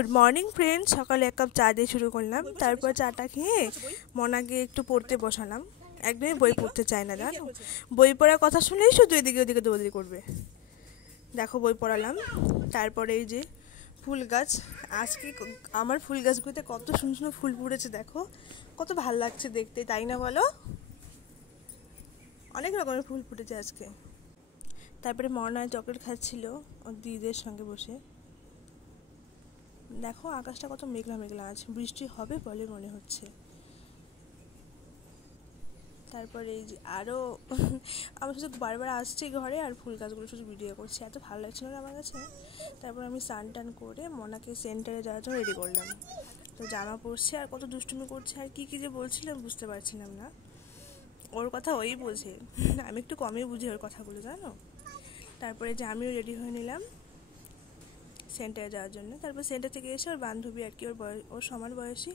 Good morning friend. সকালে এক cup চা দিয়ে শুরু করলাম, তারপর চাটা খেয়ে মনাকে একটু পড়তে বসালাম। একদমই বই পড়তে চায় না, জানো। বই পড়ার কথা শুনলেই শুধু এদিকে ওদিকে দৌড়ি করবে। দেখো বই পড়ালাম। তারপরে এই যে ফুল গাছ, আজকে আমার ফুল গাছগুলোতে কত সুন্দর সুন্দর ফুল ফুটেছে, দেখো কত ভাল লাগছে দেখতে, তাই না বলো? অনেক রকমের ফুল ফুটেছে আজকে। তারপরে মনা চকলেট খাচ্ছিল ওর দিদিদের সঙ্গে বসে। দেখো আকাশটা কত মেঘলা মেঘলা আছে, বৃষ্টি হবে বলে মনে হচ্ছে। তারপরে এই যে আরও আমি শুধু বারবার আসছি ঘরে আর ফুল গাছগুলো শুধু ভিডিও করছি, এত ভালো লাগছিল না আমার কাছে। তারপর আমি স্নান টান করে মনাকে সেন্টারে যাওয়ার জন্য রেডি করলাম। তো জামা পরছে আর কত দুষ্টুমি করছে, আর কী কী যে বলছিলাম বুঝতে পারছিলাম না। ওর কথা ওই বোঝে, আমি একটু কমই বুঝি ওর কথাগুলো, জানো। তারপরে যে আমিও রেডি হয়ে নিলাম সেন্টারে যাওয়ার জন্য। তারপর সেন্টার থেকে এসে ওর বান্ধবী আর কি ওর সমান বয়সী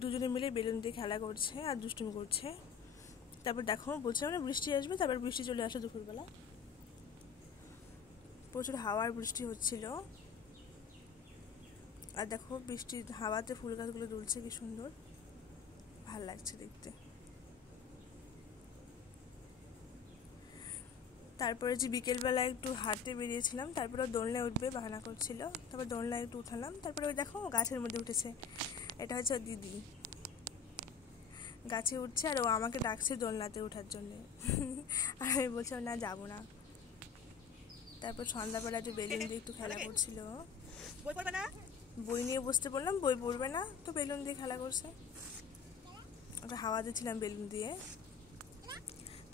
দুজনে মিলে বেলুন দিয়ে খেলা করছে আর দুষ্টুমি করছে। তারপর দেখো বলছিলাম না বৃষ্টি আসবে, তারপর বৃষ্টি চলে আসে দুপুরবেলা। প্রচুর হাওয়ার বৃষ্টি হচ্ছিল। আর দেখো বৃষ্টির হাওয়াতে ফুল গাছগুলো দুলছে, কি সুন্দর ভাল লাগছে দেখতে। তারপরে যে বিকেলবেলা একটু হাঁটতে বেরিয়েছিলাম, তারপরে দোলনায় উঠবে বাহানা করছিল, তারপর দোলনায় একটু উঠালাম। তারপরে ওই দেখো গাছের মধ্যে উঠেছে, এটা হচ্ছে দিদি, গাছে উঠছে আর ও আমাকে ডাকছে দোলনাতে ওঠার জন্য। আর আমি বলছিলাম না, যাবো না। তারপর সন্ধ্যাবেলা একটু বেলুন দিয়ে একটু খেলা করছিল। বই নিয়ে বসতে বললাম, বই পড়বে না, তো বেলুন দিয়ে খেলা করছে। ওটা হাওয়া দিচ্ছিলাম বেলুন দিয়ে।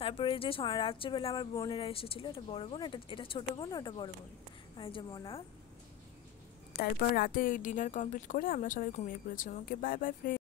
তারপরে যে রাত্রেবেলা আমার বোনেরা এসেছিলো, এটা বড় বোন, এটা ছোটো বোন, ওটা বড় বোন, আর যে মনা। তারপর রাতে ডিনার কমপ্লিট করে আমরা সবাই ঘুমিয়ে পড়েছিলাম। Okay bye bye friend.